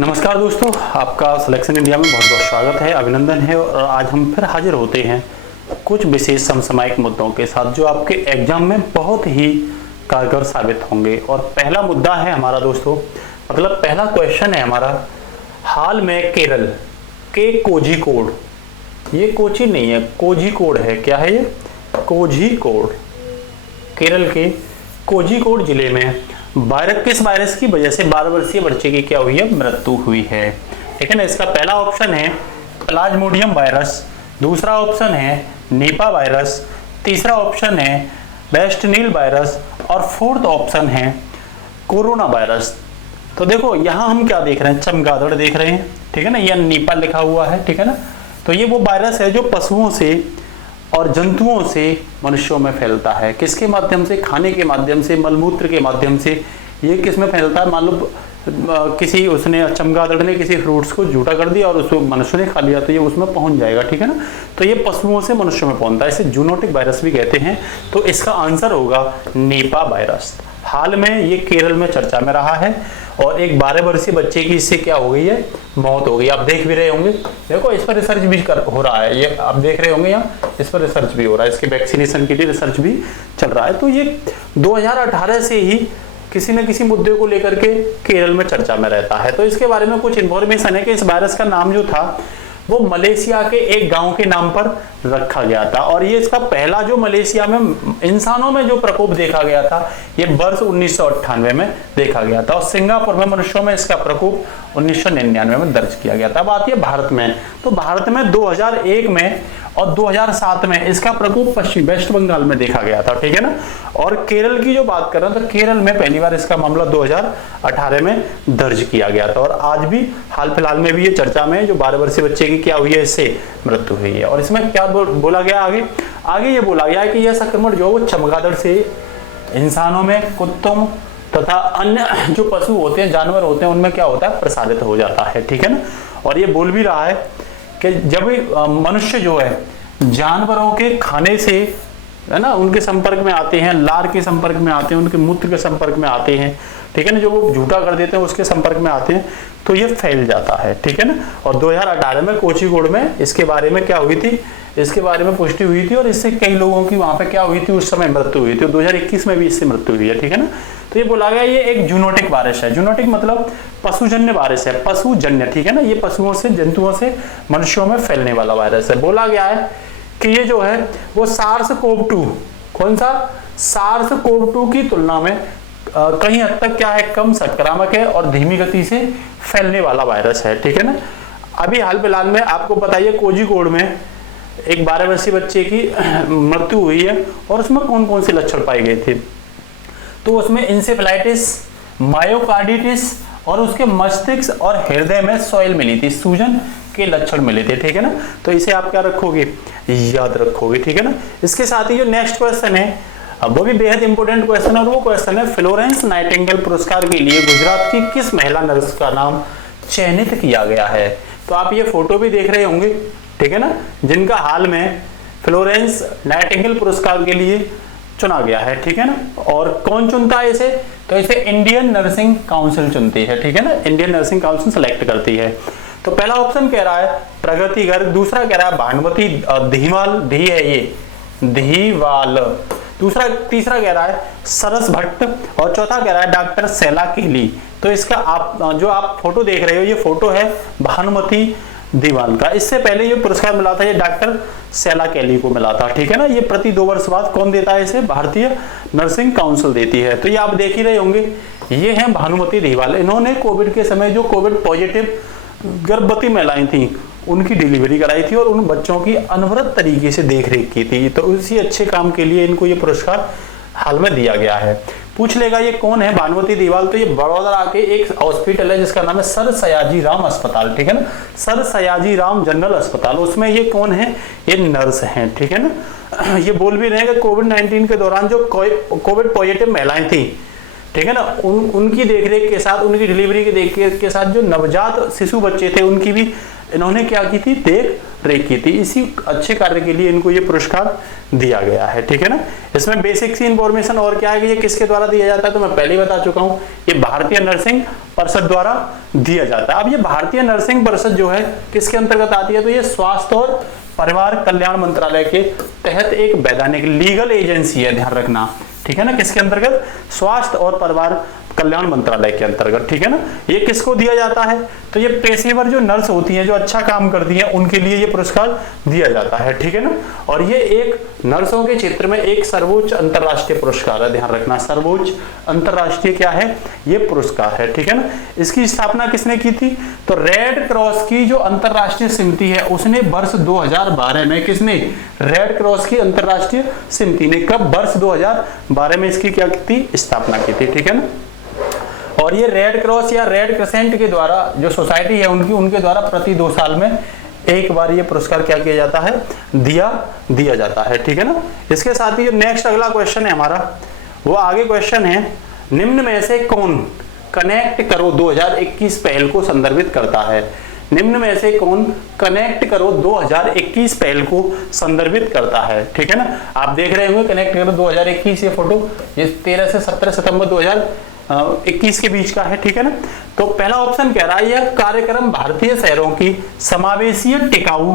नमस्कार दोस्तों, आपका सिलेक्शन इंडिया में बहुत बहुत स्वागत है, अभिनंदन है। और आज हम फिर हाजिर होते हैं कुछ विशेष समसामयिक मुद्दों के साथ जो आपके एग्जाम में बहुत ही कारगर साबित होंगे। और पहला मुद्दा है हमारा दोस्तों, मतलब पहला क्वेश्चन है हमारा, हाल में केरल के कोझिकोड, ये कोची नहीं है, कोझिकोड है। क्या है ये? कोझिकोड। केरल के कोझिकोड जिले में किस वायरस की वजह से 12 वर्षीय बच्चे की क्या हुई है? मृत्यु हुई है। ठीक है ना। इसका पहला ऑप्शन है प्लाज्मोडियम वायरस, दूसरा ऑप्शन है निपा वायरस, तीसरा ऑप्शन है वेस्ट नील वायरस और फोर्थ ऑप्शन है कोरोना वायरस। तो देखो यहां हम क्या देख रहे हैं, चमगादड़ देख रहे हैं। ठीक है ना, यह निपा लिखा हुआ है। ठीक है ना। तो ये वो वायरस है जो पशुओं से और जंतुओं से मनुष्यों में फैलता है। किसके माध्यम से? खाने के माध्यम से, मलमूत्र के माध्यम से। ये किस में फैलता है? मान लो किसी उसने चमगादड़ ने किसी फ्रूट्स को झूठा कर दिया और उसको मनुष्य ने खा लिया तो ये उसमें पहुंच जाएगा। ठीक है ना। तो ये पशुओं से मनुष्यों में पहुंचता है, इसे जूनोटिक वायरस भी कहते हैं। तो इसका आंसर होगा निपा वायरस। हाल में ये केरल में चर्चा में रहा है और एक 12 वर्षीय बच्चे की इससे क्या हो गई है? मौत हो गई। आप देख भी रहे होंगे, देखो इस पर रिसर्च भी हो रहा है, ये आप देख रहे होंगे यहाँ, इस पर रिसर्च भी हो रहा है, इसके वैक्सीनेशन के लिए रिसर्च भी चल रहा है। तो ये 2018 से ही किसी न किसी मुद्दे को लेकर के केरल में चर्चा में रहता है। तो इसके बारे में कुछ इंफॉर्मेशन है कि इस वायरस का नाम जो था वो मलेशिया के एक गांव के नाम पर रखा गया था। और ये इसका पहला जो मलेशिया में इंसानों में जो प्रकोप देखा गया था ये वर्ष 1998 में देखा गया था। और सिंगापुर में मनुष्यों में इसका प्रकोप 1999 में दर्ज किया गया था। अब आती है भारत में। तो भारत में 2001 में और 2007 में इसका प्रकोप पश्चिम वेस्ट बंगाल में देखा गया था। ठीक है ना। और केरल की जो बात कर रहे हैं तो केरल में पहली बार इसका मामला 2018 में दर्ज किया गया था। और आज भी हाल फिलहाल में भी ये चर्चा में जो 12 वर्षीय बच्चे की क्या हुई है, इससे मृत्यु हुई है। और इसमें क्या बोला गया आगे ये बोला गया है कि यह संक्रमण जो वो चमगादड़ से इंसानों में, कुत्तों तथा अन्य जो पशु होते हैं, जानवर होते हैं, उनमें क्या होता है? प्रसारित हो जाता है। ठीक है ना। और ये बोल भी रहा है कि जब मनुष्य जो है जानवरों के खाने से, है ना, उनके संपर्क में आते हैं, लार के संपर्क में आते हैं, उनके मूत्र के संपर्क में आते हैं, ठीक है ना, जो वो झूठा कर देते हैं उसके संपर्क में आते हैं तो ये फैल जाता है। ठीक है ना। और 2018 में कोझिकोड में इसके बारे में क्या हुई थी? इसके बारे में पुष्टि हुई थी और इससे कई लोगों की वहां पे क्या हुई थी? उस समय मृत्यु हुई थी। 2021 में भी इससे मृत्यु हुई है। ठीक है ना। तो ये बोला गया ये एक जूनोटिक वायरस है। जूनोटिक मतलब पशुजन्य वायरस है, पशुजन्य। ठीक है ना। ये पशुओं से, जंतुओं से मनुष्यों में फैलने वाला वायरस है। बोला गया है कि ये जो है वो SARS-CoV-2, कौन सा? SARS-CoV-2 की तुलना में कहीं हद तक क्या है? कम संक्रामक है और धीमी गति से फैलने वाला वायरस है। ठीक है ना। अभी हाल फिलहाल में आपको बताइए कोझिकोड में एक 12 वर्षीय बच्चे की मृत्यु हुई है और उसमें कौन कौन से लक्षण पाए गए थे? तो उसमें इंसेफेलाइटिस, मायोकार्डिटिस और उसके मस्तिष्क और हृदय में सॉइल मिली थी, सूजन के लक्षण मिले थे। ठीक है ना। तो इसे आप क्या रखोगे? याद रखोगे। ठीक है ना। इसके साथ ही जो नेक्स्ट क्वेश्चन है वो भी बेहद इंपॉर्टेंट क्वेश्चन है और वो क्वेश्चन है फ्लोरेंस नाइटिंगेल पुरस्कार के लिए गुजरात की किस महिला नर्स का नाम चयनित किया गया है? तो आप ये फोटो भी देख रहे होंगे, ठीक है ना, जिनका हाल में फ्लोरेंस नाइटिंगेल पुरस्कार के लिए चुना गया है। ठीक है ना। और कौन चुनता है इसे? तो इसे इंडियन नर्सिंग काउंसिल चुनती है। ठीक है ना। इंडियन नर्सिंग काउंसिल सेलेक्ट करती है। तो पहला ऑप्शन कह रहा है प्रगति गर्ग, दूसरा कह रहा है भानुमति धीवाल, धी है ये, धीवाल, तीसरा कह रहा है सरस भट्ट और चौथा कह रहा है डॉक्टर शैला केली। तो इसका आप जो आप फोटो देख रहे हो ये फोटो है भानुमति दीवान का। इससे पहले ये पुरस्कार मिला था, ये डॉक्टर शैला केली को मिला था। ठीक है ना। ये प्रति 2 वर्ष बाद कौन देता है इसे? भारतीय नर्सिंग काउंसिल देती है। तो ये आप देख ही रहे होंगे, ये हैं भानुमति दीवाल। इन्होंने कोविड के समय जो कोविड पॉजिटिव गर्भवती महिलाएं थी उनकी डिलीवरी कराई थी और उन बच्चों की अनवरत तरीके से देखरेख की थी। तो उसी अच्छे काम के लिए इनको ये पुरस्कार हाल में दिया गया है। पूछ लेगा ये कौन है भानुमति दीवाल? तो ये बड़ौदा के एक हॉस्पिटल है जिसका नाम है सर सयाजी राम अस्पताल। ठीक है ना। सर सयाजी राम जनरल अस्पताल, उसमें ये कौन है? ये नर्स हैं। ठीक है ना। ये बोल भी रहे हैं कि कोविड-19 के दौरान जो कोविड पॉजिटिव महिलाएं थी, ठीक है ना, उनकी देखरेख के साथ, उनकी डिलीवरी के साथ जो नवजात शिशु बच्चे थे उनकी भी इन्होंने क्या की थी, देख रेख की थी। इसी अच्छे कार्य के लिए इनको ये पुरस्कार दिया गया है, ठीक है ना। इसमें बेसिक सी इंफॉर्मेशन और क्या है कि ये किसके द्वारा दिया जाता है, तो मैं पहले ही बता चुका हूं, ये भारतीय नर्सिंग परिषद द्वारा दिया जाता है। अब ये भारतीय नर्सिंग परिषद जो है किसके अंतर्गत आती है, तो ये स्वास्थ्य और परिवार कल्याण मंत्रालय के तहत एक वैधानिक लीगल एजेंसी है, ध्यान रखना, ठीक है ना। किसके अंतर्गत, स्वास्थ्य और परिवार कल्याण मंत्रालय के अंतर्गत, ठीक है ना। ये किसको दिया जाता है, तो ये पेशेवर जो नर्स होती हैं, जो अच्छा काम करती हैं, उनके लिए ये पुरस्कार दिया जाता है, ठीक है ना। और ये एक नर्सों के क्षेत्र में एक सर्वोच्च अंतरराष्ट्रीय पुरस्कार है, ध्यान रखना, सर्वोच्च अंतरराष्ट्रीय क्या है, ये पुरस्कार है, ठीक है ना। इसकी स्थापना किसने की थी, तो रेड क्रॉस की जो अंतरराष्ट्रीय समिति है उसने वर्ष 2012 में, किसने, रेड क्रॉस की अंतरराष्ट्रीय समिति ने, कब, वर्ष 2012 में इसकी क्या की थी, स्थापना की थी, ठीक है ना। और ये रेड क्रॉस या रेड क्रिसेंट के द्वारा जो सोसाइटी है उनके द्वारा प्रति 2 साल में एक बार ये पुरस्कार क्या किया जाता है, दिया जाता है, ठीक है ना। इसके साथ ही जो नेक्स्ट अगला क्वेश्चन है हमारा, वो आगे क्वेश्चन है, निम्न में से कौन कनेक्ट करो 2021 पहल को संदर्भित करता है। निम्न में से कौन कनेक्ट करो 2021 पहल को संदर्भित करता है, ठीक है ना। आप देख रहे होंगे कनेक्ट करो 2021, ये फोटो ये 13 से 17 सितंबर 2021 के बीच का है, ठीक है ना। तो पहला ऑप्शन कह रहा है यह कार्यक्रम भारतीय शहरों की समावेशी टिकाऊ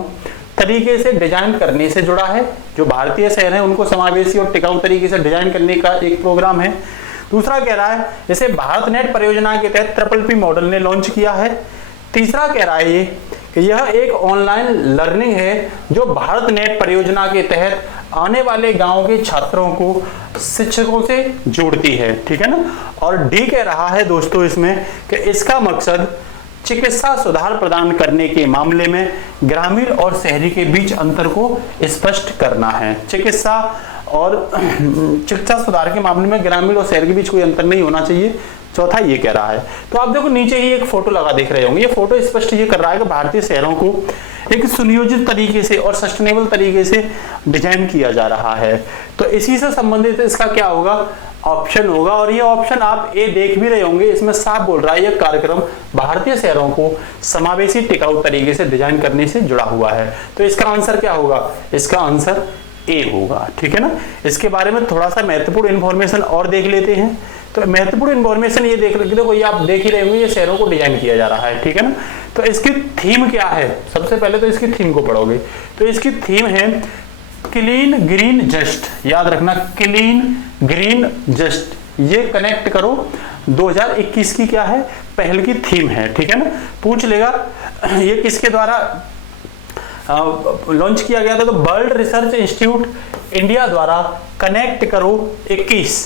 तरीके से डिजाइन करने से जुड़ा है। जो भारतीय शहर हैं उनको समावेशी और टिकाऊ तरीके से डिजाइन करने का एक प्रोग्राम है। दूसरा कह रहा है जैसे भारत नेट परियोजना के तहत ट्रिपल मॉडल ने लॉन्च किया है। तीसरा कह रहा है ये कि यह एक ऑनलाइन लर्निंग है जो भारत नेट परियोजना के तहत आने वाले गांव के छात्रों को शिक्षकों से जोड़ती है, ठीक है ना। और डी कह रहा है दोस्तों इसमें कि इसका मकसद चिकित्सा सुधार प्रदान करने के मामले में ग्रामीण और शहरी के बीच अंतर को स्पष्ट करना है। चिकित्सा सुधार के मामले में ग्रामीण और शहर के बीच कोई अंतर नहीं होना चाहिए। चौथा ये कह रहा है। तो आप देखो नीचे ही एक फोटो लगा देख रहे होंगे, ये फोटो स्पष्ट ये कर रहा है कि भारतीय शहरों को एक सुनियोजित तरीके से और सस्टेनेबल तरीके से डिजाइन किया जा रहा है। तो इसी से संबंधित इसका क्या होगा, ऑप्शन होगा। और ये ऑप्शन आप ए देख भी रहे होंगे, इसमें साफ बोल रहा है यह कार्यक्रम भारतीय शहरों को समावेशी टिकाऊ तरीके से डिजाइन करने से जुड़ा हुआ है। तो इसका आंसर क्या होगा, इसका आंसर ए होगा, ठीक है ना। इसके बारे में थोड़ा सा महत्वपूर्ण इंफॉर्मेशन और देख लेते हैं। तो महत्वपूर्ण इंफॉर्मेशन ये देख रहे, देखो ये आप देख ही रहे होंगे, ये शहरों को डिजाइन किया जा रहा है, ठीक है ना। तो इसकी थीम क्या है, सबसे पहले तो इसकी थीम को पढ़ोगे। तो इसकी थीम है क्लीन ग्रीन जस्ट, याद रखना, क्लीन ग्रीन जस्ट। ये कनेक्ट करो 2021 की क्या है, पहल की थीम है, ठीक है ना। पूछ लेगा ये किसके द्वारा लॉन्च किया गया था, तो वर्ल्ड रिसर्च इंस्टीट्यूट इंडिया द्वारा कनेक्ट करो 21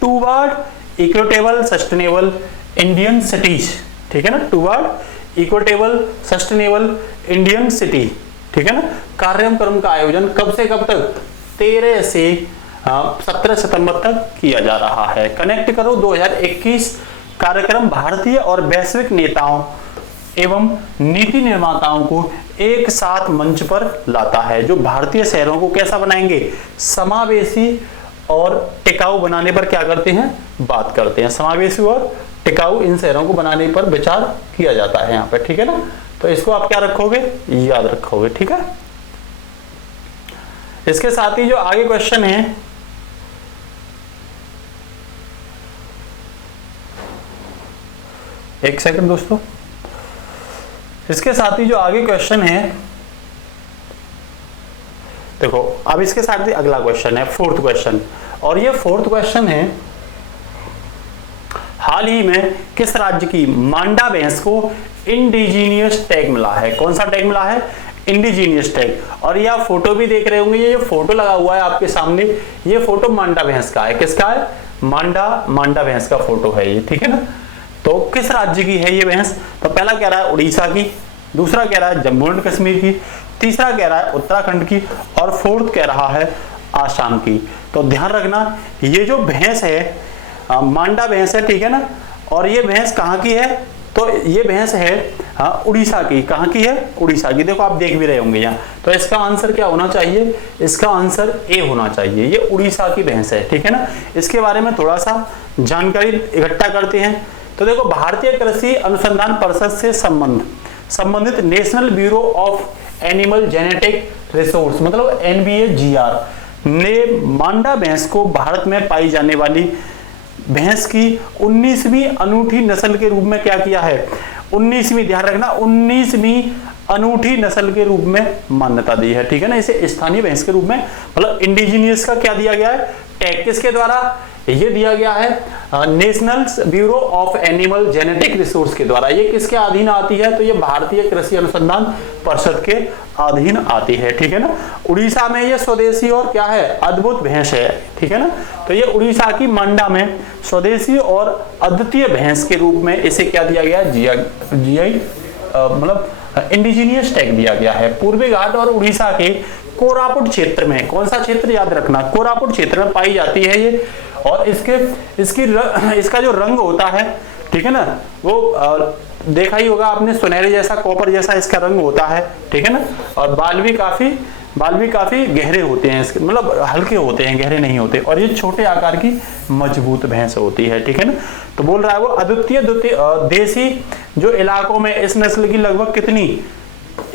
toward equitable sustainable Indian cities, ठीक है ना। Toward equitable sustainable Indian city, ठीक है ना। कार्यक्रम का आयोजन कब से कब तक, 13 से 17 सितंबर तक किया जा रहा है। कनेक्ट करो 2021 कार्यक्रम भारतीय और वैश्विक नेताओं एवं नीति निर्माताओं को एक साथ मंच पर लाता है, जो भारतीय शहरों को कैसा बनाएंगे, समावेशी और टिकाऊ बनाने पर क्या करते हैं, बात करते हैं। समावेशी और टिकाऊ इन शहरों को बनाने पर विचार किया जाता है यहाँ पे, ठीक है ना। तो इसको आप क्या रखोगे, याद रखोगे, ठीक है। इसके साथ ही जो आगे क्वेश्चन है, एक सेकंड दोस्तों, इसके साथ ही जो आगे क्वेश्चन है, देखो अब इसके साथ ही अगला क्वेश्चन है, फोर्थ क्वेश्चन। और ये फोर्थ क्वेश्चन है, हाल ही में किस राज्य की मांडा भैंस को इंडिजीनियस टैग मिला है। कौन सा टैग मिला है, इंडिजीनियस टैग। और ये आप फोटो भी देख रहे होंगे, ये फोटो लगा हुआ है आपके सामने, ये फोटो मांडा भैंस का है। किसका है, मांडा भैंस का फोटो है ये, ठीक है ना। तो किस राज्य की है ये भैंस, तो पहला कह रहा है उड़ीसा की, दूसरा कह रहा है जम्मू एंड कश्मीर की, तीसरा कह रहा है उत्तराखंड की, और फोर्थ कह रहा है आसाम की। तो ध्यान रखना ये जो भैंस है मांडा भैंस है, ठीक है ना। और ये भैंस कहाँ की है, तो ये भैंस है उड़ीसा की। कहाँ की है, उड़ीसा की। देखो आप देख भी रहे होंगे यहाँ। तो इसका आंसर क्या होना चाहिए, इसका आंसर ए होना चाहिए। ये उड़ीसा की भैंस है, ठीक है ना। इसके बारे में थोड़ा सा जानकारी इकट्ठा करते हैं। तो देखो भारतीय कृषि अनुसंधान परिषद से संबंध, संबंधित national bureau of animal genetic resource मतलब NBAGR ने मांडा भैंस को भारत में पाई जाने वाली भैंस की 19वीं अनूठी नस्ल के रूप में क्या किया है, 19वीं, ध्यान रखना 19वीं अनूठी नस्ल के रूप में मान्यता दी है, ठीक है ना। इसे स्थानीय भैंस के रूप में मतलब इंडिजिनियस का क्या दिया गया है, टैग किसके द्वारा, ये दिया गया है national bureau of animal genetic resource के द्वारा। ये किसके अधीन आती है, तो ये भारतीय कृषि अनुसंधान परिषद के अधीन आती है, ठीक है ना। उड़ीसा में ये स्वदेशी और क्या है, अद्भुत भैंस है, ठीक है ना। तो ये उड़ीसा की मांडा में स्वदेशी और अद्वितीय भैंस के रूप में इसे क्या दिया गया, जीआई मतलब इंडिजिनियस टैग दिया गया है। पूर्वी घाट और उड़ीसा के कोरापुट क्षेत्र में, कौन सा क्षेत्र याद रखना, कोरापुट क्षेत्र में पाई जाती है ये। और इसका जो रंग होता है, ठीक है ना, वो देखा ही होगा आपने, सुनहरे जैसा, कॉपर जैसा इसका रंग होता है, ठीक है ना। और बाल भी काफी गहरे होते हैं, इसके मतलब हल्के होते हैं, गहरे नहीं होते। और ये छोटे आकार की मजबूत भैंस होती है, ठीक है ना। तो बोल रहा है वो अद्वितीय देसी जो इलाकों में इस नस्ल की लगभग कितनी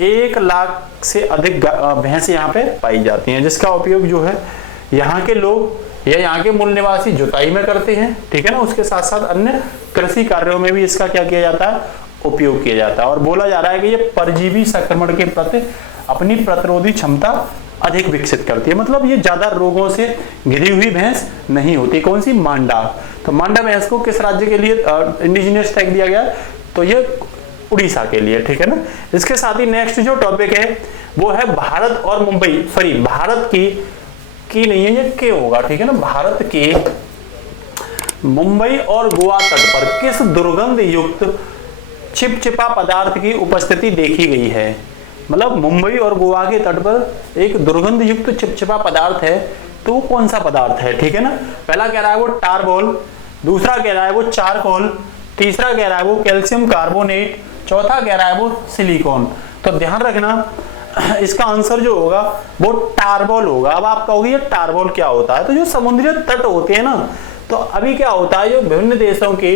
1 लाख से अधिक भैंस यहाँ पे पाई जाती हैं, जिसका उपयोग जो है यहाँ के लोग या यहाँ के मूल निवासी जुताई में करते हैं, ठीक है ना। उसके साथ साथ अन्य कृषि कार्यों में भी इसका क्या किया जाता है, उपयोग किया जाता है। और बोला जा रहा है कि ये परजीवी संक्रमण के प्रति अपनी प्रतिरोधी क्षमता अधिक विकसित करती है, मतलब ये ज्यादा रोगों से घिरी हुई भैंस नहीं होती। कौन सी, मांडा। तो मांडा भैंस को किस राज्य के लिए इंडिजिनियस टैग दिया गया, तो ये उड़ीसा के लिए, ठीक है ना। इसके साथ ही नेक्स्ट जो टॉपिक है वो है भारत और मुंबई, सॉरी भारत की नहीं है, ये के होगा, ठीक है ना। भारत के मुंबई और गोवा तट पर किस दुर्गंध युक्त चिपचिपा पदार्थ की उपस्थिति देखी गई है, मतलब मुंबई और गोवा के तट पर एक दुर्गंध युक्त चिपचिपा पदार्थ है, तो वो कौन सा पदार्थ है, ठीक है ना। पहला कह रहा है वो टारबॉल, दूसरा कह रहा है वो चारकोल, तीसरा कह रहा है वो कैल्शियम कार्बोनेट, चौथा कह रहा है वो सिलिकॉन। तो ध्यान रखना इसका आंसर जो होगा वो टारबॉल होगा। अब आप कहोगे ये टारबॉल क्या होता है, तो जो समुद्री तट होते हैं ना, तो अभी क्या होता है, जो विभिन्न देशों के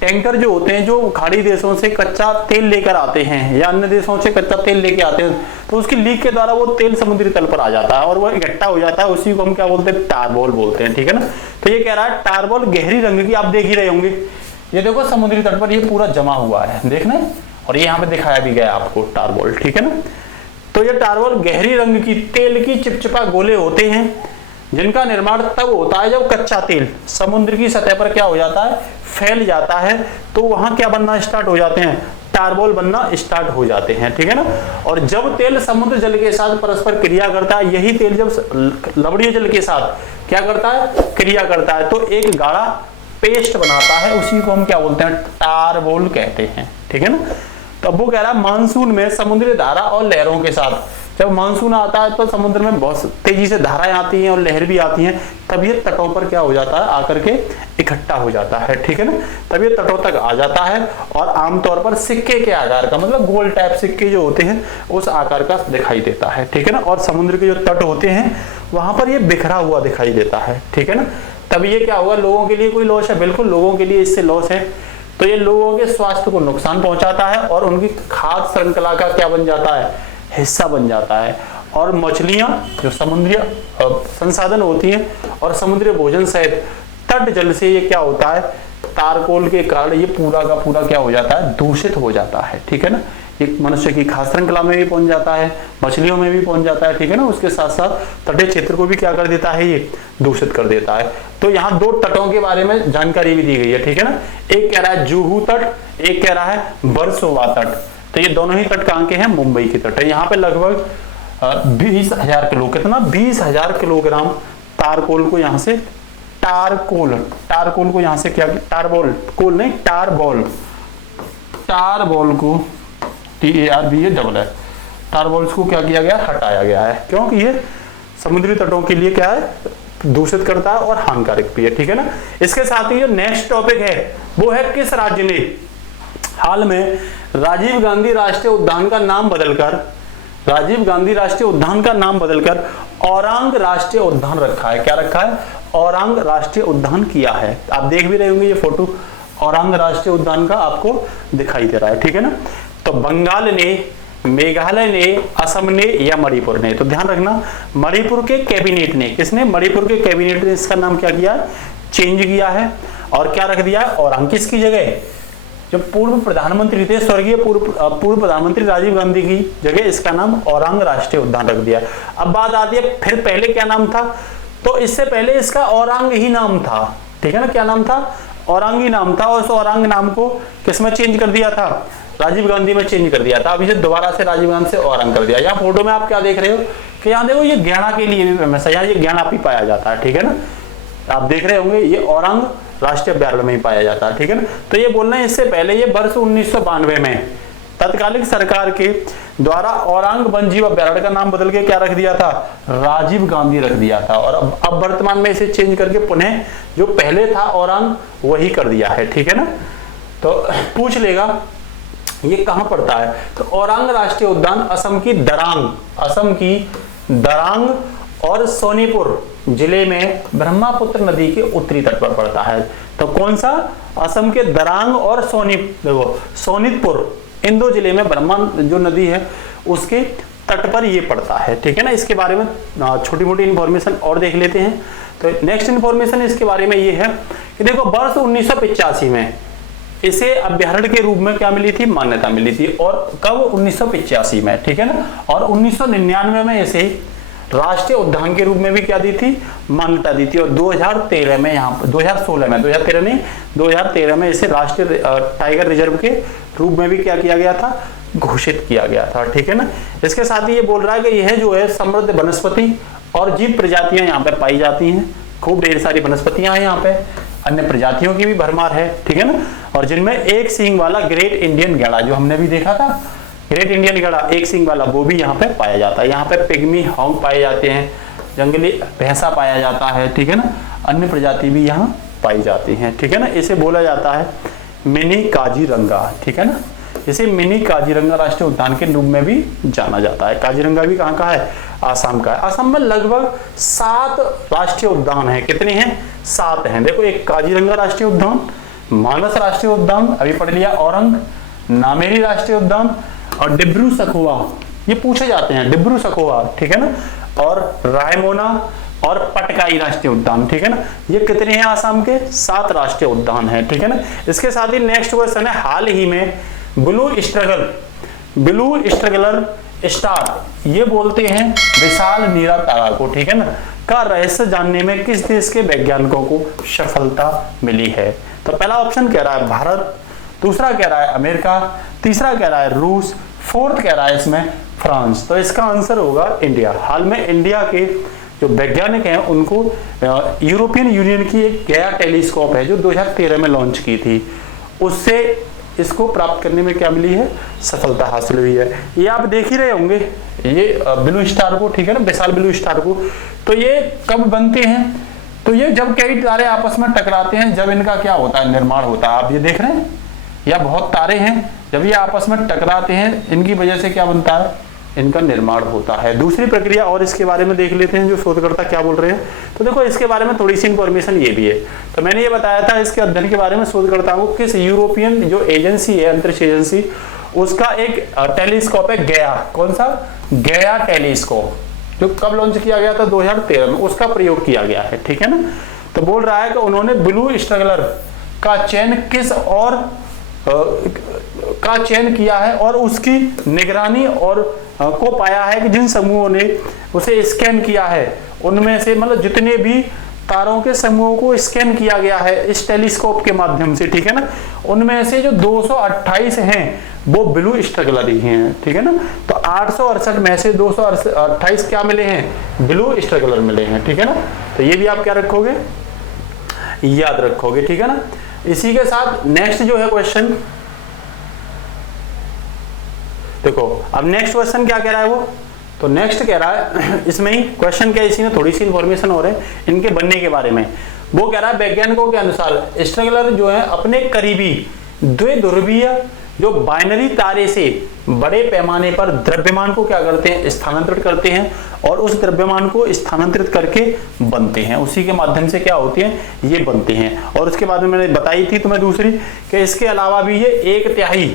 टैंकर जो होते हैं, जो खाड़ी देशों से कच्चा तेल लेकर आते हैं या अन्य देशों से कच्चा तेल लेके आते हैं, तो उसकी लीक के द्वारा वो तेल समुद्री तल पर आ जाता है और वो इकट्ठा हो जाता है, उसी को हम क्या बोलते हैं, टारबॉल बोलते हैं, ठीक है ना। तो ये कह रहा है टारबॉल गहरी रंग की, आप देख ही रहे होंगे, ये देखो समुद्री तट पर ये पूरा जमा हुआ है, देखना, और ये यहाँ पे दिखाया भी गया आपको टारबॉल, ठीक है ना। तो ये टारबॉल गहरी रंग की तेल की चिपचिपा गोले होते हैं, जिनका निर्माण तब होता है जब कच्चा तेल समुद्र की सतह पर क्या हो जाता है, फैल जाता है, तो वहां क्या बनना स्टार्ट हो जाते हैं, टारबॉल बनना स्टार्ट हो जाते हैं, ठीक है ना। और जब तेल समुद्र जल के साथ परस्पर क्रिया करता है, यही तेल जब लवणीय जल के साथ क्या करता है, क्रिया करता है, तो एक गाढ़ा पेस्ट बनाता है, उसी को हम क्या बोलते हैं, टारबॉल कहते हैं, ठीक है ना। तो अब वो कह रहा है मानसून में समुद्री धारा और लहरों के साथ, जब मानसून आता है तो समुद्र में बहुत तेजी से धाराएं आती हैं और लहर भी आती हैं, तब ये तटों पर क्या हो जाता है, आकर के इकट्ठा हो जाता है, ठीक है ना। तब ये तटों तक आ जाता है और आमतौर पर सिक्के के आकार का, मतलब गोल टाइप सिक्के जो होते हैं उस आकार का दिखाई देता है, ठीक है ना। और समुद्र के जो तट होते हैं वहां पर ये बिखरा हुआ दिखाई देता है, ठीक है ना। तब ये क्या होगा, लोगों के लिए कोई लॉस है, बिल्कुल लोगों के लिए इससे लॉस है। तो ये लोगों के स्वास्थ्य को नुकसान पहुंचाता है और उनकी खाद्य श्रृंखला का क्या बन जाता है, हिस्सा बन जाता है। और मछलियां जो समुद्री संसाधन होती हैं और समुद्री भोजन सहित तट जल से ये क्या होता है, तारकोल के कारण ये पूरा का पूरा क्या हो जाता है, दूषित हो जाता है, ठीक है ना। ये मनुष्य की खाद्य श्रृंखला में भी पहुंच जाता है, मछलियों में भी पहुंच जाता है, ठीक है ना। उसके साथ साथ तटीय क्षेत्र को भी क्या कर देता है, ये दूषित कर देता है। तो यहाँ दो तटों के बारे में जानकारी भी दी गई है, ठीक है ना। एक कह रहा है जुहू तट, एक कह रहा है वर्सोवा तट। तो ये दोनों ही तट कहाँ के हैं, मुंबई की तट है। यहाँ पे लगभग 20,000 किलो, कितना 20,000 किलोग्राम तारकोल को यहाँ से टारकोल को यहाँ से क्या, टारबॉल कोल नहीं, टारबॉल को TARBOL है, टारबॉल्स को क्या किया गया, हटाया गया है, क्योंकि ये समुद्री तटों के लिए क्या है, दूषित करता है और हानिकारक भी है, ठीक है ना। इसके साथ ही जो नेक्स्ट टॉपिक है वो है किस राज्य ने हाल में राजीव गांधी राष्ट्रीय उद्यान का नाम बदलकर औरांग राष्ट्रीय उद्यान रखा है। क्या रखा है, औरांग राष्ट्रीय उद्यान किया है। आप देख भी रहे होंगे ये फोटो औरांग राष्ट्रीय उद्यान का आपको दिखाई दे रहा है, ठीक है ना। तो तो बंगाल ने, मेघालय ने, असम ने या मणिपुर ने। तो ध्यान रखना, मणिपुर के कैबिनेट ने, किसने, मणिपुर के कैबिनेट ने इसका नाम क्या किया, चेंज किया है और क्या रख दिया है, औरंग। किसकी जगह, जो पूर्व प्रधानमंत्री थे, स्वर्गीय पूर्व प्रधानमंत्री राजीव गांधी की जगह इसका नाम औरंग राष्ट्रीय उद्यान रख दिया। अब बात आती है फिर पहले क्या नाम था, तो इससे पहले इसका औरंग ही नाम था, ठीक है ना, क्या नाम था, औरंग ही नाम था। और उस औरंग नाम को किसमें चेंज कर दिया था, राजीव गांधी में चेंज कर दिया था। अब इसे दोबारा से राजीव गांधी से औरंग कर दिया। यहाँ फोटो में आप क्या देख रहे हो कि यहाँ देखो ये गैंडा के लिए भी फेमस है, यहाँ ये गैंडा भी पाया जाता है, ठीक है ना, आप देख रहे होंगे ये औरंग राष्ट्रीय अभ्यारण्य में ही पाया जाता है, ठीक है ना। तो ये बोलना है इससे पहले ये वर्ष 1992 में तत्कालीन सरकार के द्वारा औरंग वन्यजीव अभ्यारण्य का नाम बदल के क्या रख दिया था, राजीव गांधी रख दिया था। और अब वर्तमान में इसे चेंज करके पुनः जो पहले था औरंग वही कर दिया है, ठीक है ना। तो पूछ लेगा ये कहां पड़ता है, तो औरंग राष्ट्रीय उद्यान असम की दरांग और सोनीपुर जिले में ब्रह्मपुत्र नदी के उत्तरी तट पर पड़ता है। तो कौन सा, असम के दरांग और सोनितपुर, इन दो जिले में ब्रह्मा जो नदी है उसके तट पर ये पड़ता है, ठीक है ना। इसके बारे में छोटी मोटी इंफॉर्मेशन और देख लेते हैं। तो नेक्स्ट इंफॉर्मेशन इसके बारे में ये है कि देखो वर्ष 1985 में इसे अभ्यारण्य के रूप में क्या मिली थी, मान्यता मिली थी। और कब, 1985 में, ठीक है ना। और 1999 में इसे राष्ट्रीय उद्यान के रूप में भी क्या दी थी, मान्यता दी थी। और 2013 में, यहाँ पर 2016 में, 2013 नहीं 2013 में इसे राष्ट्रीय टाइगर रिजर्व के रूप में भी क्या किया गया था, घोषित किया गया था, ठीक है ना। इसके साथ ही ये बोल रहा है कि यह जो है समृद्ध वनस्पति और जीव प्रजातियां यहाँ पे पाई जाती हैं, खूब ढेर सारी वनस्पतियां हैं यहाँ पे, अन्य प्रजातियों की भी भरमार है, ठीक है ना। और जिनमें एक सींग वाला ग्रेट इंडियन गैंडा जो हमने भी देखा था, ग्रेट इंडियन गैंडा एक सींग वाला, वो भी यहाँ पे पाया जाता है। यहाँ पे पिग्मी हॉन्ग पाए जाते हैं, जंगली भैंसा पाया जाता है, ठीक है ना, अन्य प्रजाति भी यहाँ पाई जाती हैं, ठीक है ना। इसे बोला जाता है मिनी काजीरंगा, ठीक है ना, इसे मिनी काजीरंगा राष्ट्रीय उद्यान के रूप में भी जाना जाता है। काजीरंगा भी कहाँ का है, आसाम का है। असम में लगभग 7 राष्ट्रीय उद्यान हैं। कितने हैं, 7 हैं। देखो, एक काजीरंगा राष्ट्रीय उद्यान, मानस राष्ट्रीय उद्यान अभी पढ़ लिया, औरंग, नामेरी राष्ट्रीय उद्यान और डिब्रू सखोवा, ये पूछे जाते हैं, डिब्रू सखोवा, ठीक है ना, और रायमोना और पटकाई राष्ट्रीय उद्यान, ठीक है ना। ये कितने हैं, आसाम के 7 राष्ट्रीय उद्यान हैं, ठीक है ना। इसके साथ ही नेक्स्ट क्वेश्चन है, हाल ही में ब्लू स्ट्रगलर स्टार, ये बोलते हैं विशाल नीला तारा को, ठीक है ना, का रहस्य जानने में किस देश के वैज्ञानिकों को सफलता मिली है। तो पहला ऑप्शन कह रहा है भारत, दूसरा कह रहा है अमेरिका, तीसरा कह रहा है रूस, फोर्थ कह रहा है इसमें फ्रांस। तो इसका आंसर होगा इंडिया। हाल में इंडिया के जो वैज्ञानिक हैं उनको यूरोपियन यूनियन की एक गया टेलीस्कोप है जो 2013 में लॉन्च की थी, उससे इसको प्राप्त करने में क्या मिली है, सफलता हासिल हुई है। ये आप देख ही रहे होंगे, ये ब्लू स्टार को, ठीक है ना, विशाल ब्लू स्टार को। तो ये कब बनते हैं, तो ये जब कई तारे आपस में टकराते हैं, जब इनका क्या होता है, निर्माण होता है। आप ये देख रहे हैं, या बहुत तारे हैं, जब ये आपस में टकराते हैं, इनकी वजह से क्या बनता है, इनका निर्माण होता है। दूसरी प्रक्रिया और इसके बारे में देख लेते हैं, जो शोधकर्ता क्या बोल रहे हैं। तो देखो, इसके बारे में थोड़ी सी इंफॉर्मेशन ये भी है। तो मैंने ये बताया था इसके अध्ययन के बारे में, शोधकर्ताओं को किस यूरोपियन जो एजेंसी है, अंतरिक्ष एजेंसी, उसका एक टेलीस्कोप है गया, कौन सा, गया टेलीस्कोप, जो कब लॉन्च किया गया था, 2013 में, उसका प्रयोग किया गया है, ठीक है ना। तो बोल रहा है कि उन्होंने ब्लू स्ट्रगलर का चयन किस और का चयन किया है और उसकी निगरानी और को पाया है कि जिन समूहों ने उसे स्कैन किया है उनमें से, मतलब जितने भी तारों के समूहों को स्कैन किया गया है इस टेलीस्कोप के माध्यम से, ठीक है ना, उनमें से जो 228 हैं वो ब्लू स्ट्रगलर ही हैं, ठीक है ना। तो 868 में से 228 क्या मिले हैं, ब्लू स्ट्रगलर मिले हैं, ठीक है ना। तो ये भी आप क्या रखोगे, याद रखोगे, ठीक है ना। इसी के साथ नेक्स्ट जो है क्वेश्चन, देखो अब नेक्स्ट क्वेश्चन क्या कह रहा है वो, तो नेक्स्ट कह रहा है, इसमें ही क्वेश्चन क्या, इसी में थोड़ी सी इंफॉर्मेशन हो रही है इनके बनने के बारे में। वो कह रहा है वैज्ञानिकों के अनुसार स्ट्रगलर जो है अपने करीबी द्विध्रुवीय जो बाइनरी तारे से बड़े पैमाने पर द्रव्यमान को क्या करते हैं, स्थानांतरित करते हैं, और उस द्रव्यमान को स्थानांतरित करके बनते हैं, उसी के माध्यम से क्या होते हैं, ये बनते हैं। और उसके बाद में मैंने बताई थी तुम्हें दूसरी कि इसके अलावा भी ये 1/3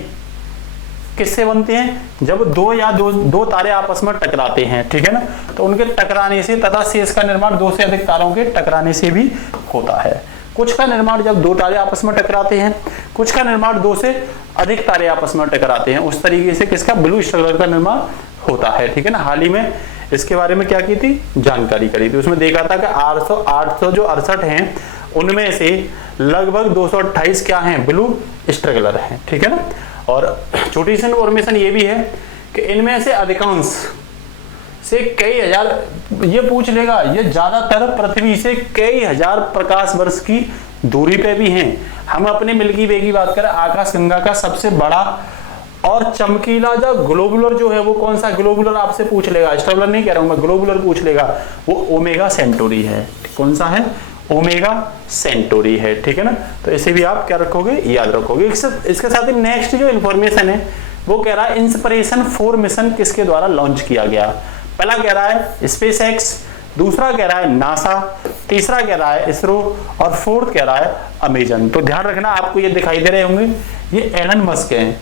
किससे बनते हैं? जब दो तारे आपस में टकराते हैं, ठीक है ना, तो उनके टकराने से तथा शेष का निर्माण दो से अधिक तारों के टकराने से भी होता है। कुछ का निर्माण जब दो तारे आपस में टकराते हैं, कुछ का निर्माण दो से अधिक तारे आपस में टकराते हैं, उस तरीके से किसका ब्लू स्ट्रगलर का निर्माण होता है, ठीक है ना। हाल ही में इसके बारे में क्या की थी, जानकारी करी थी। उसमें देखा था कि 800 जो 68 हैं उनमें से लगभग 228 क्या हैं, ब्लू स्ट्रगलर हैं, ठीक है ना। और छोटी सी इन्फॉर्मेशन ये भी है कि इनमें से अधिकांश से कई हजार, ये पूछ लेगा, ये ज्यादातर पृथ्वी से कई हजार प्रकाश वर्ष की दूरी पे भी हैं। हम अपने मिल्की वे की बात करें, आकाश गंगा का सबसे बड़ा और चमकीला जो ग्लोबुलर जो है वो कौन सा ग्लोबुलर आपसे पूछ लेगा, स्ट्रगलर नहीं कह रहा हूं मैं, ग्लोबुलर पूछ लेगा, वो ओमेगा सेंटोरी है। कौन सा है? ओमेगा सेंटोरी है, ठीक है ना। तो इसे भी आप क्या रखोगे, याद रखोगे। इसके साथ ही नेक्स्ट जो इंफॉर्मेशन है वो कह रहा है इंस्पिरेशन 4 मिशन किसके द्वारा लॉन्च किया गया। पहला कह रहा है स्पेस एक्स, दूसरा कह रहा है नासा, तीसरा कह रहा है इसरो और फोर्थ कह रहा है अमेजन। तो ध्यान रखना, आपको ये दिखाई दे रहे होंगे, ये एलन मस्क हैं,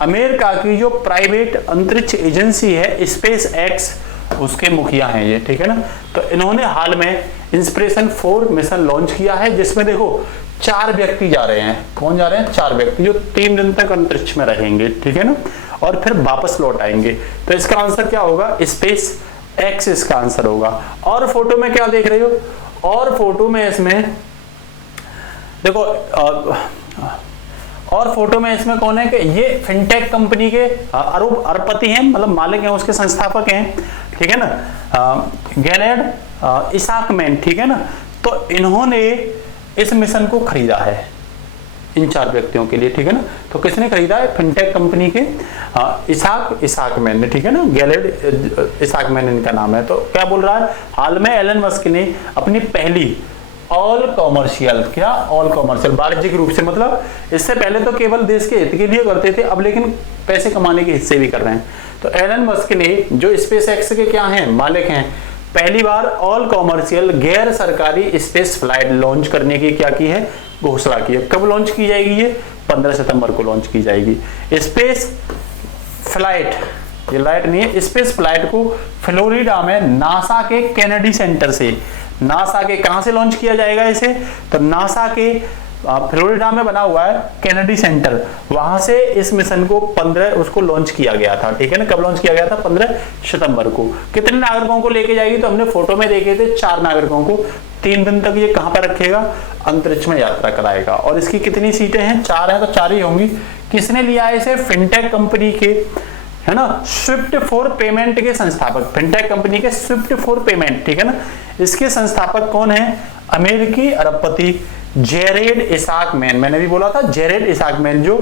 अमेरिका की जो प्राइवेट अंतरिक्ष एजेंसी है स्पेस एक्स, उसके मुखिया हैं ये, ठीक है ना। तो इन्होंने हाल में इंस्पिरेशन 4 मिशन लॉन्च किया है, जिसमें देखो 4 व्यक्ति जा रहे हैं। कौन जा रहे हैं? 4 व्यक्ति जो 3 दिन तक अंतरिक्ष में रहेंगे, ठीक है ना, और फिर वापस लौट आएंगे। तो इसका आंसर क्या होगा? स्पेस एक्स इसका आंसर होगा। और फोटो में क्या देख रहे हो? और फोटो में इसमें देखो और फोटो में इसमें कौन है कि ये फिनटेक कंपनी के अरबपति हैं, मतलब मालिक हैं, उसके संस्थापक हैं, ठीक है ना, गैलेड इसाकमैन, ठीक है ना। तो इन्होंने इस मिशन को खरीदा है इन 4 व्यक्तियों के लिए, ठीक है ना। तो किसने खरीदा है? फिनटेक कंपनी के इसाकमैन ने, ठीक है ना, गैलेड इसाकमैन इनका नाम है। तो क्या बोल रहा है, हाल में एलन मस्क ने अपनी पहली ऑल कॉमर्शियल, क्या ऑल कॉमर्शियल, वाणिज्यिक रूप से, मतलब इससे पहले तो केवल देश के हित के लिए करते थे, अब लेकिन पैसे कमाने के हिस्से भी कर रहे हैं। तो एलन मस्क ने, जो स्पेस एक्स के क्या हैं, मालिक हैं, पहली बार ऑल कॉमर्शियल गैर सरकारी स्पेस फ्लाइट लॉन्च करने की क्या की है, घोषणा की है। कब लॉन्च की जाएगी? ये 15 सितंबर को लॉन्च की जाएगी। स्पेस फ्लाइट, ये लाइट नहीं है, स्पेस फ्लाइट को फ्लोरिडा में नासा के केनेडी सेंटर से, नासा के कहां से लॉन्च किया जाएगा इसे? तो नासा के फ्लोरिडा में बना हुआ है केनेडी सेंटर, वहां से इस मिशन को 15 उसको लॉन्च किया गया था, ठीक है ना। कब लॉन्च किया गया था? 15 सितंबर को। कितने नागरिकों को लेके जाएगी? तो हमने फोटो में देखे थे 4 नागरिकों को। 3 दिन तक ये कहां पर रखेगा? अंतरिक्ष में यात्रा कराएगा। और इसकी कितनी सीटें हैं? 4 है, तो 4 ही होंगी। किसने लिया है इसे? फिनटेक कंपनी के, है ना, स्विफ्ट फॉर पेमेंट के संस्थापक, फिनटेक कंपनी के स्विफ्ट फॉर पेमेंट, ठीक है ना। इसके संस्थापक कौन है? अमेरिकी अरबपति जेरेड इसाकमैन। मैंने भी बोला था जेरेड इसाकमैन, जो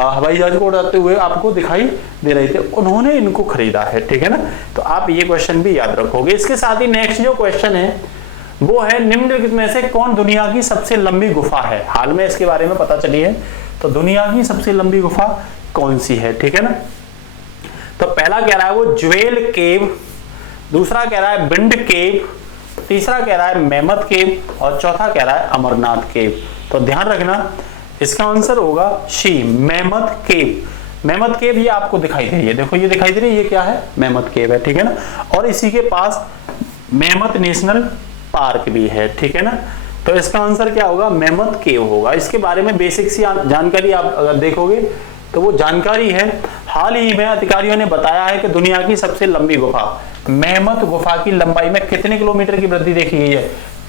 हवाई जहाज को उड़ाते हुए आपको दिखाई दे रहे थे, उन्होंने इनको खरीदा है, ठीक है ना। तो आप ये क्वेश्चन भी याद रखोगे। इसके साथ ही नेक्स्ट जो क्वेश्चन है वो है निम्नलिखित में से कौन दुनिया की सबसे लंबी गुफा है? हाल में इसके बारे में पता चली है। तो दुनिया की सबसे लंबी गुफा कौन सी है, ठीक है ना। तो पहला कह रहा है वो ज्वेल केव, दूसरा कह रहा है बिंड केव, तीसरा कह रहा है मेमत केव और चौथा कह रहा है अमरनाथ केव। तो ध्यान रखना, इसका आंसर होगा सी, मेमत केव। मेमत केव ये आपको दिखाई दे रही है, देखो ये दिखाई दे रही है, ये क्या है? मेमत केव है, ठीक है ना। और इसी के पास मेमत नेशनल पार्क भी है, ठीक है ना। तो इसका आंसर क्या होगा? मेमत केव होगा। इसके बारे में बेसिक सी जानकारी आप अगर देखोगे तो वो जानकारी है, हाल ही में अधिकारियों ने बताया है कि दुनिया की सबसे लंबी गुफा मेमत गुफा की लंबाई में कितने किलोमीटर की वृद्धि देखी गई है?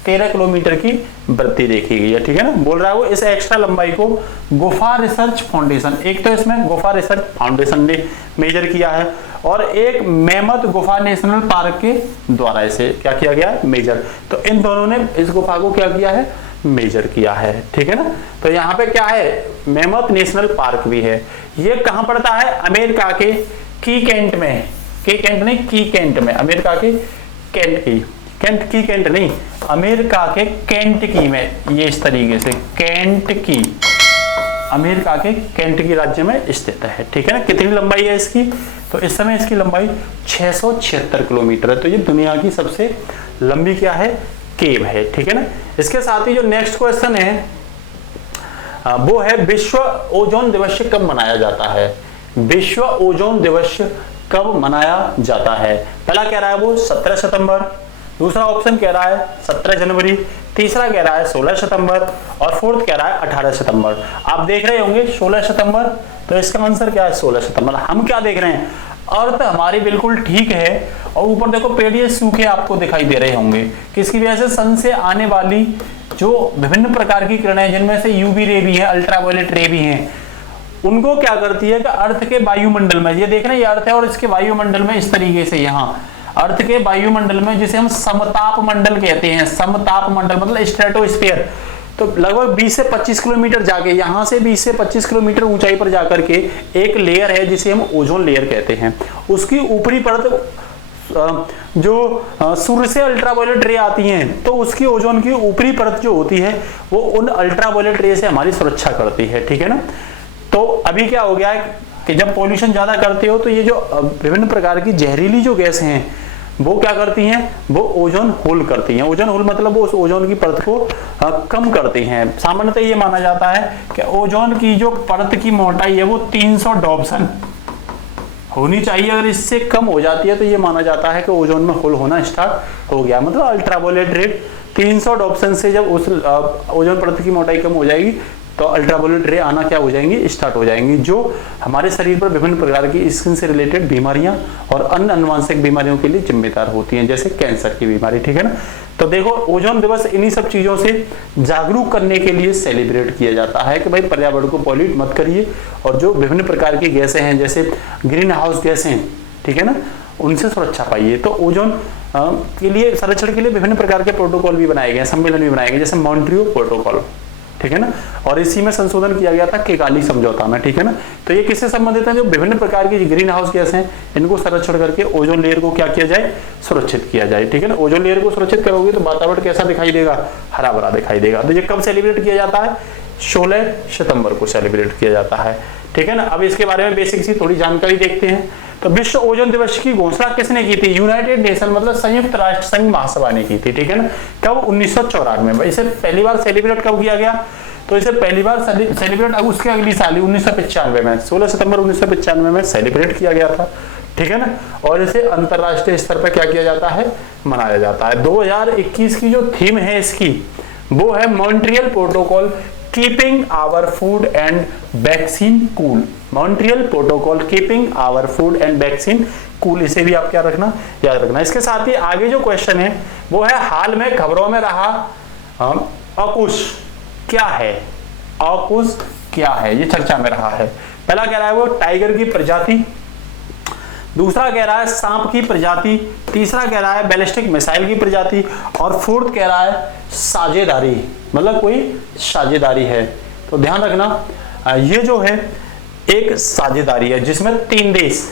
13 किलोमीटर की वृद्धि देखी गई है, ठीक है ना। बोल रहा है वो इस एक्स्ट्रा लंबाई को गुफा रिसर्च फाउंडेशन, एक तो इसमें गुफा रिसर्च फाउंडेशन ने मेजर किया है और एक मेमत गुफा नेशनल पार्क के द्वारा इसे क्या किया गया है? मेजर। तो इन दोनों ने इस गुफा को क्या किया है? मेजर किया है, ठीक है ना। तो यहाँ पे क्या है? मेमत नेशनल पार्क भी है। ये कहां पड़ता है? अमेरिका के की कैंट में, की कैंट नहीं, की कैंट में, अमेरिका के कैंट की, कैंट की कैंट नहीं, अमेरिका के कैंट की में, ये इस तरीके से कैंट की, अमेरिका के कैंट की राज्य में स्थित है, ठीक है ना। कितनी लंबाई है इसकी? तो इस समय इसकी लंबाई 676 किलोमीटर है। तो ये दुनिया की सबसे लंबी क्या है? केव है, ठीक है ना। इसके साथ ही जो नेक्स्ट क्वेश्चन है वो है विश्व ओजोन दिवस कब मनाया जाता है? विश्व ओजोन दिवस कब मनाया जाता है? पहला कह रहा है वो 17 सितंबर, दूसरा ऑप्शन कह रहा है 17 जनवरी, तीसरा कह रहा है 16 सितंबर और फोर्थ कह रहा है 18 सितंबर। आप देख रहे होंगे 16 सितंबर, तो इसका आंसर क्या है 16 सितंबर। हम क्या देख रहे हैं, अर्थ हमारी बिल्कुल ठीक है और ऊपर देखो पेड़ ये सूखे आपको दिखाई दे रहे होंगे, किसकी वजह से? सन से आने वाली जो विभिन्न प्रकार की किरणें, जिनमें से यूवी रे भी है, अल्ट्रावायलेट रे भी हैं, उनको क्या करती है कि अर्थ के वायुमंडल में, ये देख रहे हैं ये अर्थ है और इसके वायुमंडल में इस तरीके से, यहाँ अर्थ के वायुमंडल में, जिसे हम समताप मंडल कहते हैं, समताप मंडल मतलब स्ट्रेटोस्फीयर, तो लगभग 20 से 25 किलोमीटर जाके, यहाँ से 20 से 25 किलोमीटर ऊंचाई पर जाकर के एक लेयर है जिसे हम ओजोन लेयर कहते हैं। उसकी ऊपरी परत जो सूर्य से अल्ट्रावायलेट रे आती हैं, तो उसकी ओजोन की ऊपरी परत जो होती है वो उन अल्ट्रावायलेट रे से हमारी सुरक्षा करती है, ठीक है ना। तो अभी क्या हो गया है कि जब पॉल्यूशन ज्यादा करते हो तो ये जो विभिन्न प्रकार की जहरीली जो गैस हैं वो क्या करती हैं, वो ओजोन होल करती हैं। ओजोन होल मतलब वो उस ओजोन की परत को कम करती हैं। सामान्यतः ये माना जाता है कि ओजोन की जो परत की मोटाई है वो 300 डॉप्सन होनी चाहिए। अगर इससे कम हो जाती है तो ये माना जाता है कि ओजोन में होल होना स्टार्ट हो गया, मतलब अल्ट्रावायलेट रेट 300 डॉप्सन से जब उस ओजोन परत की मोटाई कम हो जाएगी तो अल्ट्रावायलेट रे आना क्या हो जाएंगी, स्टार्ट हो जाएंगी, जो हमारे शरीर पर विभिन्न प्रकार की स्किन से रिलेटेड बीमारियां और अन्य अनुवांशिक बीमारियों के लिए जिम्मेदार होती हैं, जैसे कैंसर की बीमारी, ठीक है ना। तो देखो ओजोन दिवस इन्हीं सब चीजों से जागरूक करने के लिए सेलिब्रेट किया जाता है कि भाई पर्यावरण को पॉल्यूट मत करिए और जो विभिन्न प्रकार की गैसें हैं जैसे ग्रीन हाउस गैसें, ठीक है ना, उनसे सुरक्षा पाइए। तो ओजोन के लिए संरक्षण के लिए विभिन्न प्रकार के प्रोटोकॉल भी बनाए गए, सम्मेलन भी बनाए गए, जैसे मॉन्ट्रियो प्रोटोकॉल, ठीक है ना, और इसी में संशोधन किया गया था किगाली समझौता में, ठीक है ना। तो ये किससे संबंधित है? जो विभिन्न प्रकार की ग्रीन हाउस गैस हैं इनको संरक्षण करके ओजोन लेयर को क्या किया जाए, सुरक्षित किया जाए, ठीक है ना। ओजोन लेयर को सुरक्षित करोगे तो वातावरण कैसा दिखाई देगा, हरा भरा दिखाई देगा। तो ये कब सेलिब्रेट किया जाता है? 16 सितंबर को सेलिब्रेट किया जाता है, ठीक है ना। अब इसके बारे में बेसिक सी थोड़ी जानकारी देखते हैं। तो विश्व ओजोन दिवस की घोषणा किसने की थी? यूनाइटेड नेशन मतलब संयुक्त राष्ट्र संघ महासभा ने की थी, ठीक है ना। कब? 1994 में। इसे पहली बार सेलिब्रेट कब किया गया? तो इसे पहली बार सेलिब्रेट उसके अगली साल 1995 में, 16 सितंबर 1995 में सेलिब्रेट किया गया था, ठीक है ना। और इसे अंतरराष्ट्रीय स्तर पर क्या किया जाता है, मनाया जाता है। 2021 की जो थीम है इसकी वो है Montreal protocol keeping our food and vaccine cool. Montreal protocol keeping our food and vaccine cool, इसे भी आप क्या रखना, याद रखना। इसके साथ ही आगे जो क्वेश्चन है वो है हाल में खबरों में रहा AUKUS क्या है? AUKUS क्या है, ये चर्चा में रहा है। पहला कह रहा है वो टाइगर की प्रजाति, दूसरा कह रहा है सांप की प्रजाति, तीसरा कह रहा है बैलिस्टिक मिसाइल की प्रजाति और फोर्थ कह रहा है साझेदारी, मतलब कोई साझेदारी है। तो ध्यान रखना ये जो है एक साझेदारी है जिसमें 3 देश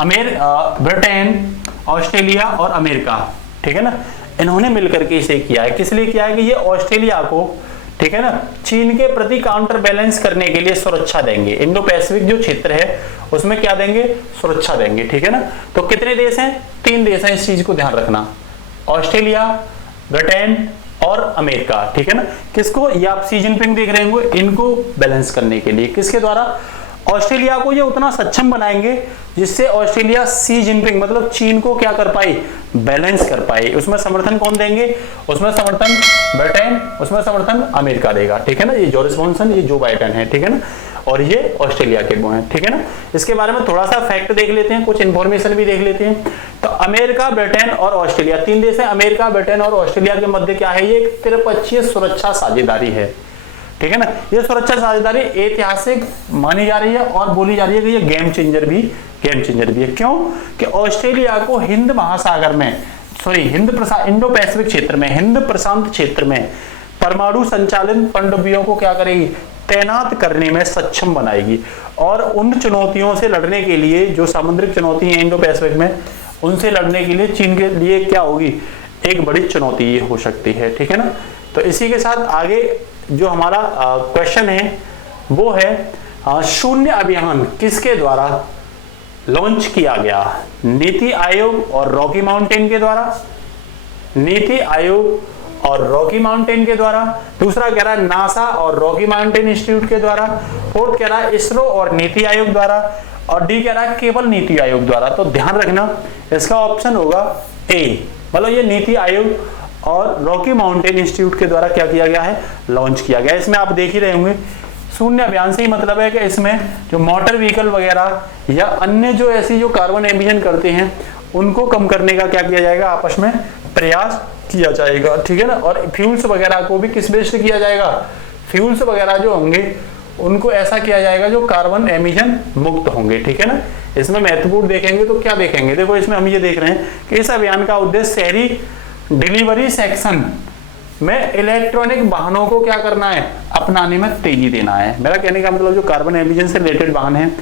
ब्रिटेन, ऑस्ट्रेलिया और अमेरिका, ठीक है ना, इन्होंने मिलकर के इसे किया है। किस लिए किया है कि ये ऑस्ट्रेलिया को, ठीक है ना, चीन के प्रति काउंटर बैलेंस करने के लिए सुरक्षा देंगे। इंडो पैसिफिक जो क्षेत्र है उसमें क्या देंगे, सुरक्षा देंगे, ठीक है ना। तो कितने देश हैं? 3 देश हैं, इस चीज को ध्यान रखना, ऑस्ट्रेलिया, ब्रिटेन और अमेरिका, ठीक है ना। किसको? ये आप शी जिनपिंग देख रहे होंगे, इनको बैलेंस करने के लिए। किसके द्वारा? ऑस्ट्रेलिया को ये उतना सक्षम बनाएंगे जिससे ऑस्ट्रेलिया शी जिनपिंग मतलब चीन को क्या कर पाए, बैलेंस कर पाए। उसमें समर्थन कौन देंगे? उसमें समर्थन ब्रिटेन, उसमें समर्थन अमेरिका देगा, ठीक है ना। ये जोरिस जॉनसन, ये जो बाइडेन है, ठीक है ना, और ये ऑस्ट्रेलिया के वो हैं, ठीक है ना। इसके बारे में थोड़ा सा फैक्ट देख लेते हैं, कुछ इंफॉर्मेशन भी देख लेते हैं। तो अमेरिका, ब्रिटेन और ऑस्ट्रेलिया 3 देश है। अमेरिका, ब्रिटेन और ऑस्ट्रेलिया के मध्य क्या है, ये त्रिपक्षीय सुरक्षा साझेदारी है, ठीक है ना। ये सुरक्षा साझेदारी ऐतिहासिक मानी जा रही है और बोली जा रही है कि ये गेम चेंजर भी है। क्यों? कि ऑस्ट्रेलिया को हिंद महासागर में, इंडो पैसिफिक क्षेत्र में, हिंद प्रशांत क्षेत्र में परमाणु संचालित पनडुब्बियों को क्या करेगी, तैनात करने में सक्षम बनाएगी। और उन चुनौतियों से लड़ने के लिए, जो सामुद्रिक चुनौती है इंडो पैसिफिक में, उनसे लड़ने के लिए चीन के लिए क्या होगी, एक बड़ी चुनौती ये हो सकती है, ठीक है ना। तो इसी के साथ आगे जो हमारा क्वेश्चन है वो है शून्य अभियान किसके द्वारा लॉन्च किया गया? नीति आयोग और रॉकी माउंटेन के द्वारा, नीति आयोग और रॉकी माउंटेन के द्वारा, दूसरा कह रहा है नासा और रॉकी माउंटेन इंस्टीट्यूट के द्वारा, फोर्थ कह रहा है इसरो और नीति आयोग द्वारा, और डी कह रहा है केवल नीति आयोग द्वारा। तो ध्यान रखना इसका ऑप्शन होगा ए, मतलब ये नीति आयोग और रॉकी माउंटेन इंस्टीट्यूट के द्वारा क्या किया गया है, लॉन्च किया गया। इसमें आप देख ही रहे होंगे शून्य अभियान से ही मतलब है कि इसमें जो मोटर व्हीकल वगैरह या अन्य जो ऐसी जो कार्बन एमिशन करते हैं उनको कम करने का क्या किया जाएगा, आपस में प्रयास किया जाएगा, ठीक है ना। और फ्यूल्स वगैरह को भी किस बेस पे किया जाएगा, फ्यूल्स वगैरह जो होंगे उनको ऐसा किया जाएगा जो कार्बन एमिशन मुक्त होंगे, ठीक है ना। इसमें महत्वपूर्ण देखेंगे तो क्या देखेंगे, देखो इसमें हम ये देख रहे हैं कि इस अभियान का उद्देश्य शहरी डिलीवरी सेक्शन में इलेक्ट्रॉनिक वाहनों को क्या करना है, अपनाने में तेजी देना है। मेरा कहने का मतलब जो कार्बन एमिशन से रिलेटेड वाहन हैं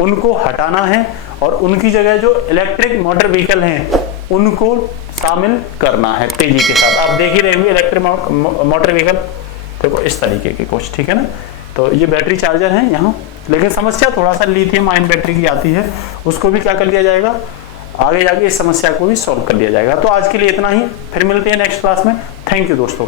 उनको हटाना है और उनकी जगह जो इलेक्ट्रिक मोटर व्हीकल हैं उनको शामिल करना है तेजी के साथ। आप देख ही रहे होंगे इलेक्ट्रिक मोटर व्हीकल, देखो इस तरीके के कुछ, ठीक है ना। तो ये बैटरी चार्जर है यहाँ, लेकिन समस्या थोड़ा सा लिथियम आयन बैटरी की आती है, उसको भी क्या कर लिया जाएगा, आगे जाके इस समस्या को भी सॉल्व कर लिया जाएगा। तो आज के लिए इतना ही, फिर मिलते हैं नेक्स्ट क्लास में। थैंक यू दोस्तों।